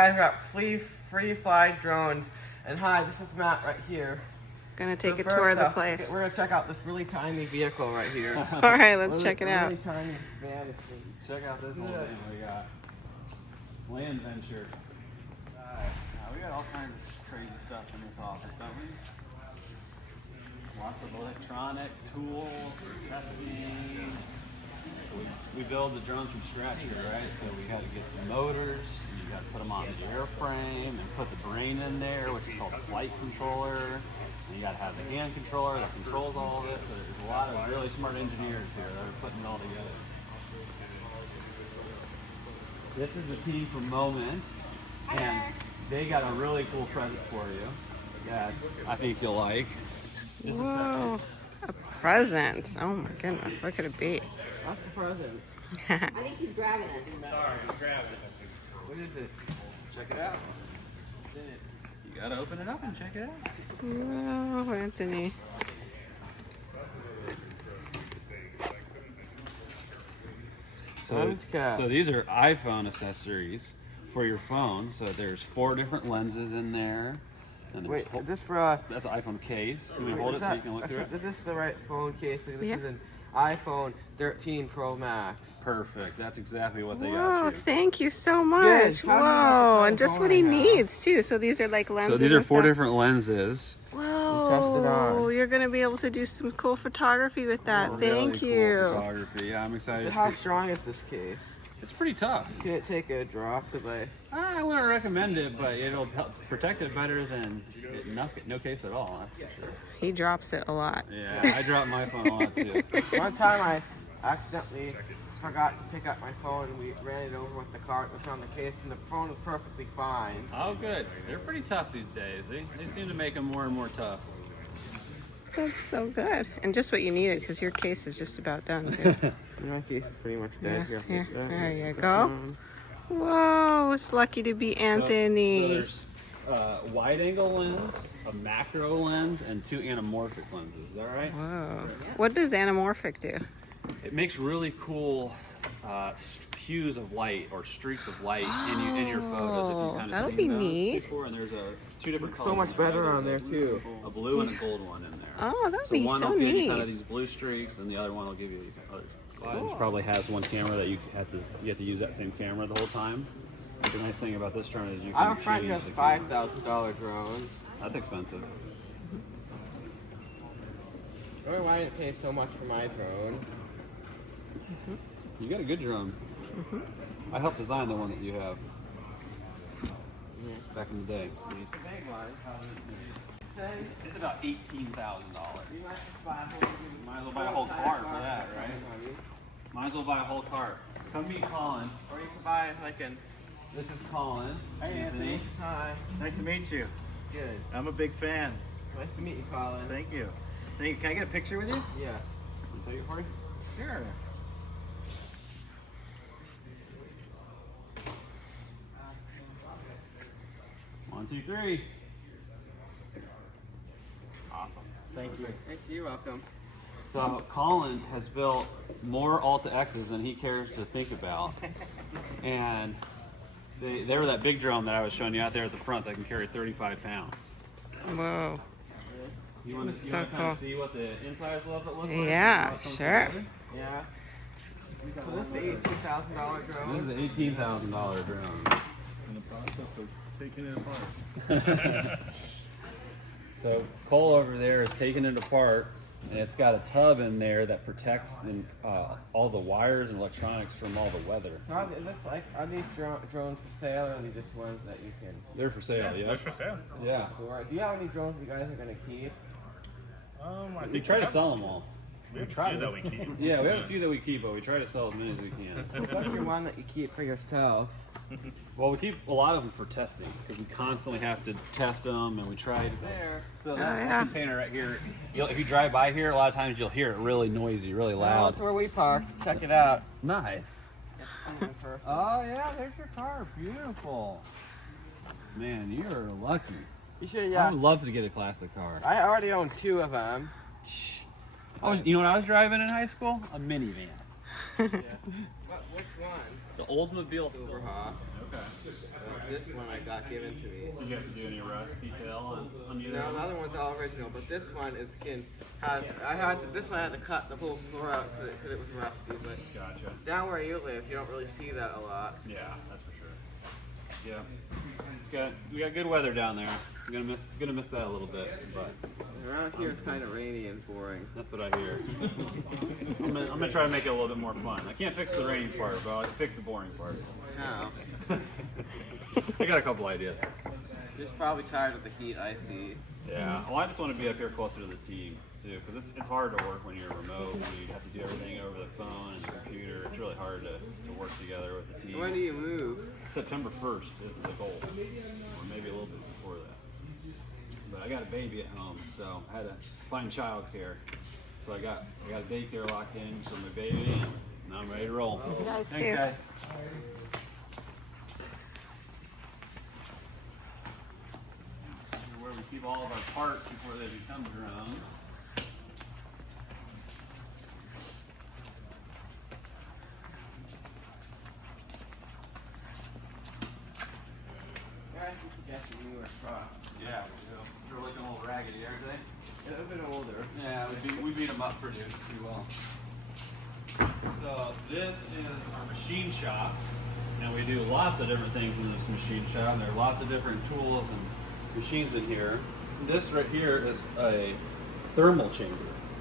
Guys, we got Freefly drones, and hi, this is Matt right here. Gonna take a tour of the place. We're gonna check out this really tiny vehicle right here. All right, let's check it out. Really tiny van. Check out this little thing we got. Land venture. We got all kinds of crazy stuff in this office, don't we? Lots of electronic tools, testing. We build the drones from scratch here, right? So we had to get the motors, you got to put them on the airframe and put the brain in there, which is called the flight controller. And you got to have the hand controller that controls all of it. So there's a lot of really smart engineers here that are putting it all together. This is the team from Moment, and they got a really cool present for you that I think you'll like. Whoa, a present. Oh my goodness, what could it be? What's the present? I think he's grabbing it. Sorry, he's grabbing it. What is it? Check it out. You gotta open it up and check it out. Whoa, Anthony. So these are iPhone accessories for your phone. So there's 4 different lenses in there. And Wait, is this for that's an iPhone case. You want hold it so you can look through it? Is this the right phone case? This Yeah. is an iPhone 13 Pro Max. Perfect. That's exactly what they Whoa, got you. thank you so much. How do you Whoa, like and that just phone what he I have? needs too. So these are like lenses. So these are and 4 stuff. different lenses. Whoa, on. you're gonna be able to do some cool photography with that. Really Thank cool you. photography. Yeah, I'm excited. To How see. strong is this case? It's pretty tough. Can it take a drop? Cause I wouldn't recommend it, but it'll help protect it better than no case at all. That's for sure. He drops it a lot. Yeah, I dropped my phone a lot too. one time I accidentally forgot to pick up my phone and we ran it over with the cart that was on the case, and the phone was perfectly fine. Oh, good. They're pretty tough these days. They seem to make them more and more tough. That's so good. And just what you needed, because your case is just about done too. My case is pretty much dead. Yeah, Here, yeah, there you this go. one. Whoa, it's lucky to be Anthony. So there's wide angle lens, a macro lens, and 2 anamorphic lenses. Is that right? Whoa. What does anamorphic do? It makes really cool hues of light or streaks of light in your photos. If you kind of That'll seen be those neat. before, and there's 2 different Looks colors. so much in there, better right? on there too. A blue and a gold one in there. Oh, that'd So be one so will give you kind neat. of these blue streaks, and the other one will give you others. It probably has one camera that you have to use that same camera the whole time. The nice thing about this drone is you I can have a friend who has change the camera. $5,000 drones. That's expensive. I don't know why I didn't pay so much for my drone. You got a good drone. I helped design the one that you have back in the day. It's a big one. It's about $18,000. You might just buy a whole new- Might as well buy a whole cart for that, right? Might as well buy a whole cart. Come meet Colin. Or you could buy like an. This is Colin. Hey, Anthony. Hi. Nice to meet you. Good. I'm a big fan. Nice to meet you, Colin. Thank you. Can I get a picture with you? Yeah. Can I take it for you? Sure. One, two, three. Awesome. Thank you. Thank you. You're welcome. So Colin has built more Alta X's than he cares to think about, and they were that big drone that I was showing you out there at the front that can carry 35 pounds. Whoa. You want to So kind of cool. see what the insides of it looks like? Yeah, How it comes sure. together? Yeah. So this is the $18,000 This drone. is the $18,000 drone. In the process of taking it apart. So Cole over there is taking it apart, and it's got a tub in there that protects all the wires and electronics from all the weather. Are these drones for sale, or are they just ones that you can? They're for sale, yeah. They're for sale. Yeah. Store? Do you have any drones you guys are gonna keep? I We think try to sell them all. we have a few that we keep. Yeah, we have a few that we keep, but we try to sell as many as we can. What's your one that you keep for yourself? Well, we keep a lot of them for testing because we constantly have to test them, and we try to. There. So that yeah. container right here, if you drive by here, a lot of times you'll hear it really noisy, really Oh, loud. that's where we park. Check it out. Nice. Perfect. Oh yeah, there's your car. Beautiful. Man, you are lucky. You should, I yeah. would love to get a classic car. I already own 2 of them. You know what I was driving in high school? A minivan. Yeah. Which one? The Oldsmobile Silverhawk. Okay. This one I got given to me. Did you have to do any rust detail on either? No, the other one's all original, but this one is this one I had to cut the whole floor out because it was rusty. But Gotcha. down where you live, you don't really see that a lot. Yeah, that's for sure. Yeah. We got good weather down there. I'm gonna miss that a little bit, but Around here it's kind of rainy and boring. that's what I hear. I'm gonna try to make it a little bit more fun. I can't fix the rainy part, but I'll fix the boring part. How? I got a couple ideas. Just probably tired of the heat I see. Yeah. Well, I just want to be up here closer to the team too, because it's hard to work when you're remote. When you have to do everything over the phone and the computer. It's really hard to work together with the team. When do you move? September 1st is the goal, or maybe a little bit before that. But I got a baby at home, so I had to find childcare. So I got a daycare locked in for my baby, and now I'm ready to roll. You guys Thanks, too. guys. Where we keep all of our parts before they become drones. Yeah, they're looking a little raggedy, aren't they? A bit older. Yeah, we beat them up pretty well. So this is our machine shop. Now we do lots of different things in this machine shop. There are lots of different tools and machines in here. This right here is a thermal chamber.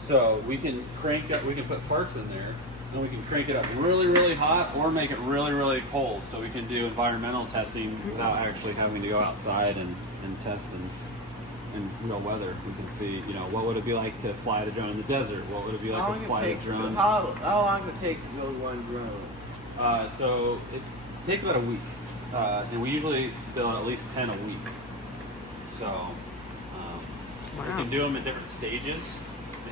So we can crank up, we can put parts in there, and we can crank it up really, really hot or make it really, really cold. So we can do environmental testing without actually having to go outside and test in real weather. We can see, you know, what would it be like to fly the drone in the desert? What would it be like to fly the drone? How long does it take to build one drone? So it takes about a week, and we usually build at least 10 a week. So we can do them in different stages.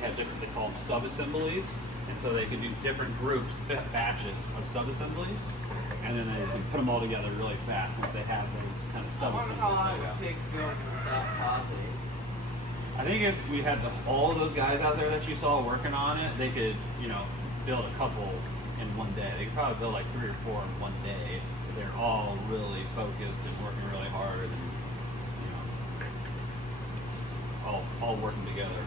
They call them sub-assemblies, and so they can do different groups, batches of sub-assemblies, and then they can put them all together really fast once they have those kind of sub-assemblies. How long would it take to build without pausing? I think if we had all of those guys out there that you saw working on it, they could, build a couple in one day. They could probably build like 3 or 4 in one day. But they're all really focused and working really hard, and all working together.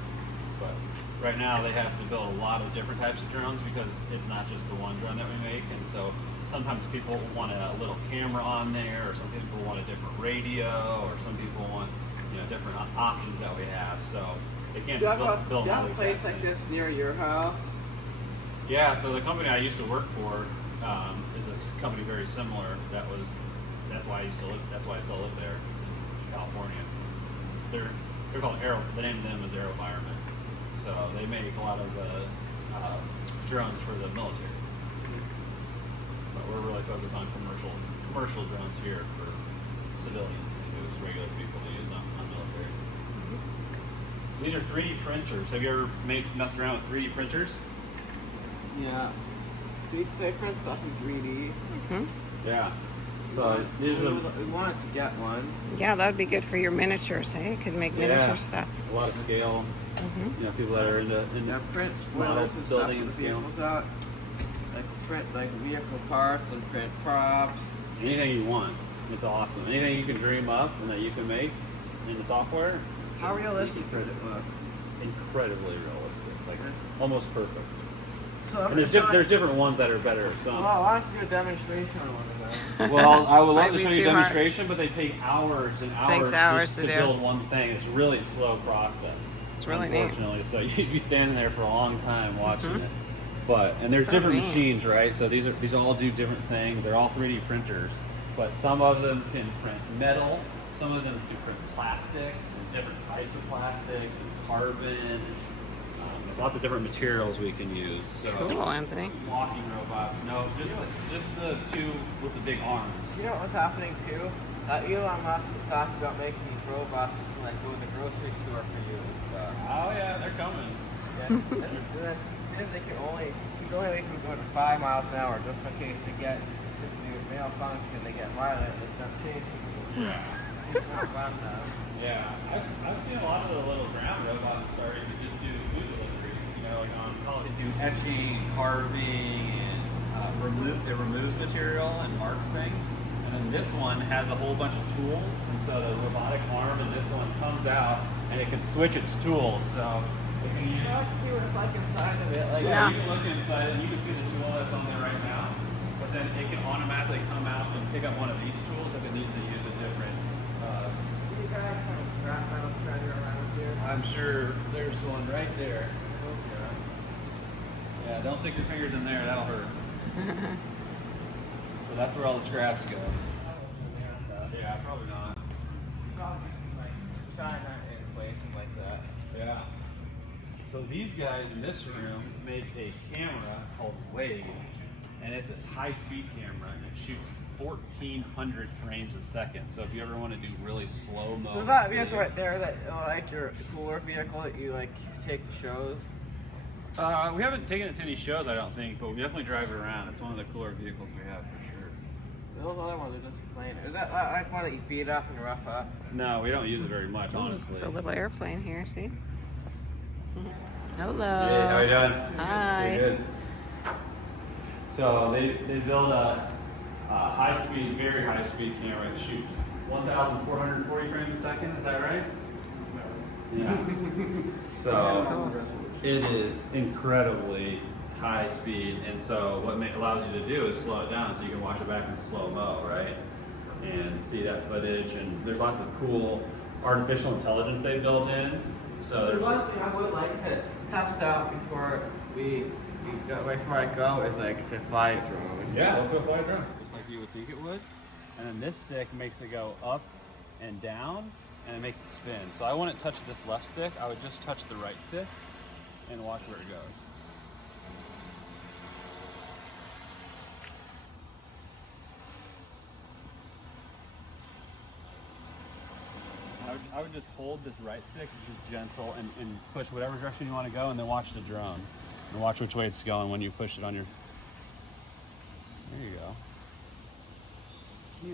But right now they have to build a lot of different types of drones because it's not just the one drone that we make, and so sometimes people want a little camera on there, or some people want a different radio, or some people want different options that we have. So they can't just build Do you all have a the place like this near your house? Yeah, so the company I used to work for is a company very similar. That's why I still live there in California. They're called Aero. The name of them is AeroVironment. So they make a lot of drones for the military. But we're really focused on commercial drones here for civilians to use, regular people to use, not military. So these are 3D printers. Have you ever messed around with 3D printers? Yeah. So you can say print stuff in 3D. Mm-hmm. Yeah. So these are We wanted to get one. Yeah, that would be good for your miniatures, hey? You could make miniature stuff. a lot of scale. Mm-hmm. People that are into Yeah, print model spoilers and stuff building with and the scale. vehicles out. Like print vehicle parts and print props. Anything you want. It's awesome. Anything you can dream up and that you can make in the software. How realistic does it look? Incredibly realistic, like almost perfect. So And there's different ones that are better. Some. Well, I want to do a demonstration on one of them. Well, I would love Might to be show you too a hard. demonstration, but they take hours and hours, Takes hours to to do. build one thing. It's a really slow process. It's really neat. Unfortunately, so you'd be standing there for a long time watching it. And there's So different neat. machines, right? So these all do different things. They're all 3D printers, but some of them can print metal, some of them can print plastic, and different types of plastics, and carbon. There's lots of different materials we can use. So Cool, Anthony. walking robots. No, just the two with the big arms. You know what's happening too? Elon Musk is talking about making these robots that can like go to the grocery store for you and stuff. Oh yeah, they're coming. Yeah, says he's only making them go to 5 miles an hour just in case they get malfunction, they get violent, and start chasing you. Yeah. It's not fun though. Yeah, I've seen a lot of the little ground robots starting to just do food delivery. Like on college, they do etching, carving, and it removes material and marks things. And And this one has a whole bunch of tools, and so the robotic arm in this one comes out, and it can switch its tools. So it can use. Let's see what it's like inside of it. Like, Yeah, you can look inside and you can see the tool that's on there right now. But then it can automatically come out and pick up one of these tools if it needs to use a different. You guys have a scrap metal treasure around here. I'm sure there's one right there. Yeah, don't stick your fingers in there, that'll hurt. So that's where all the scraps go. Yeah, probably not. Probably like China and places like that. Yeah. So these guys in this room make a camera called Wave, and it's a high-speed camera, and it shoots 1,400 frames a second. So if you ever want to do really slow-mo. Was that vehicle right there that like your cooler vehicle that you like take to shows? We haven't taken it to any shows, I don't think, but we definitely drive it around. It's one of the cooler vehicles we have for sure. Those other ones are just plain. Is that like one that you beat up and rough up? No, we don't use it very much, honestly. It's a little airplane here, see? Hello. Hey, how you doing? Hi. Good. So they build a high-speed, very high-speed camera that shoots 1,440 frames a second. Is that right? Yeah. So Cool. it is incredibly high speed, and so what allows you to do is slow it down so you can watch it back in slow-mo, right? And see that footage, and there's lots of cool artificial intelligence they built in. So there's one thing I would like to test out before before I go is like to fly a drone. yeah, let's go fly a drone. Just like you would think it would. And then this stick makes it go up and down, and it makes it spin. So I wouldn't touch this left stick, I would just touch the right stick and watch where it goes. I would just hold this right stick, just gentle, and push whatever direction you want to go, and then watch the drone. And watch which way it's going when you push it on your... There you go. Do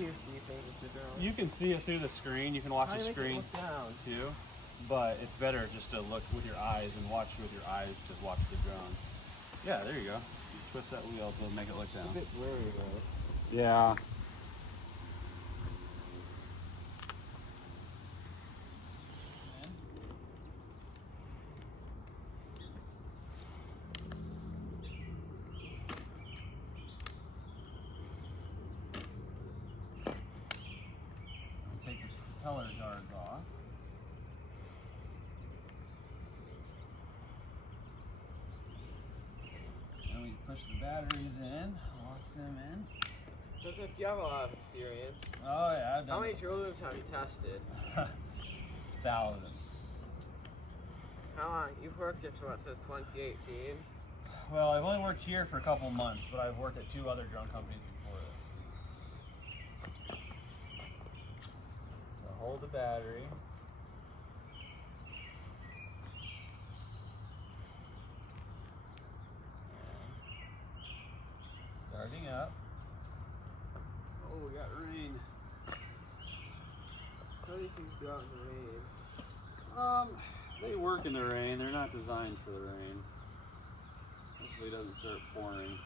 you see things with the drone? You can see it through the screen. You can watch How the do you make it screen look down? too, but it's better just to look with your eyes and watch with your eyes to watch the drone. Yeah, there you go. You twist that wheel to make it look down. It's a bit blurry though. Yeah. Take the propeller guards off. And we push the batteries in, lock them in. Looks like you have a lot of experience. Oh yeah, I've How done many drones have you tested? thousands. How long? You've worked here for what, since 2018? Well, I've only worked here for a couple months, but I've worked at 2 other drone companies before this. So hold the battery. And starting up. Oh, we got rain. How do you think you go out in the rain? They work in the rain. They're not designed for the rain. Hopefully it doesn't start pouring.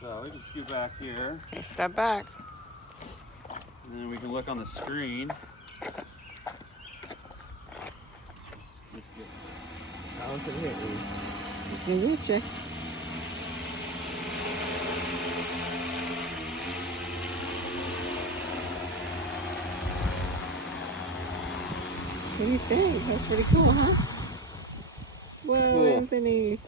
So we can scoot back here, Okay, step back. and then we can look on the screen. Just get How one's gonna hit me? It's gonna get you. What do you think? That's pretty cool, huh? Whoa, Cool. Anthony.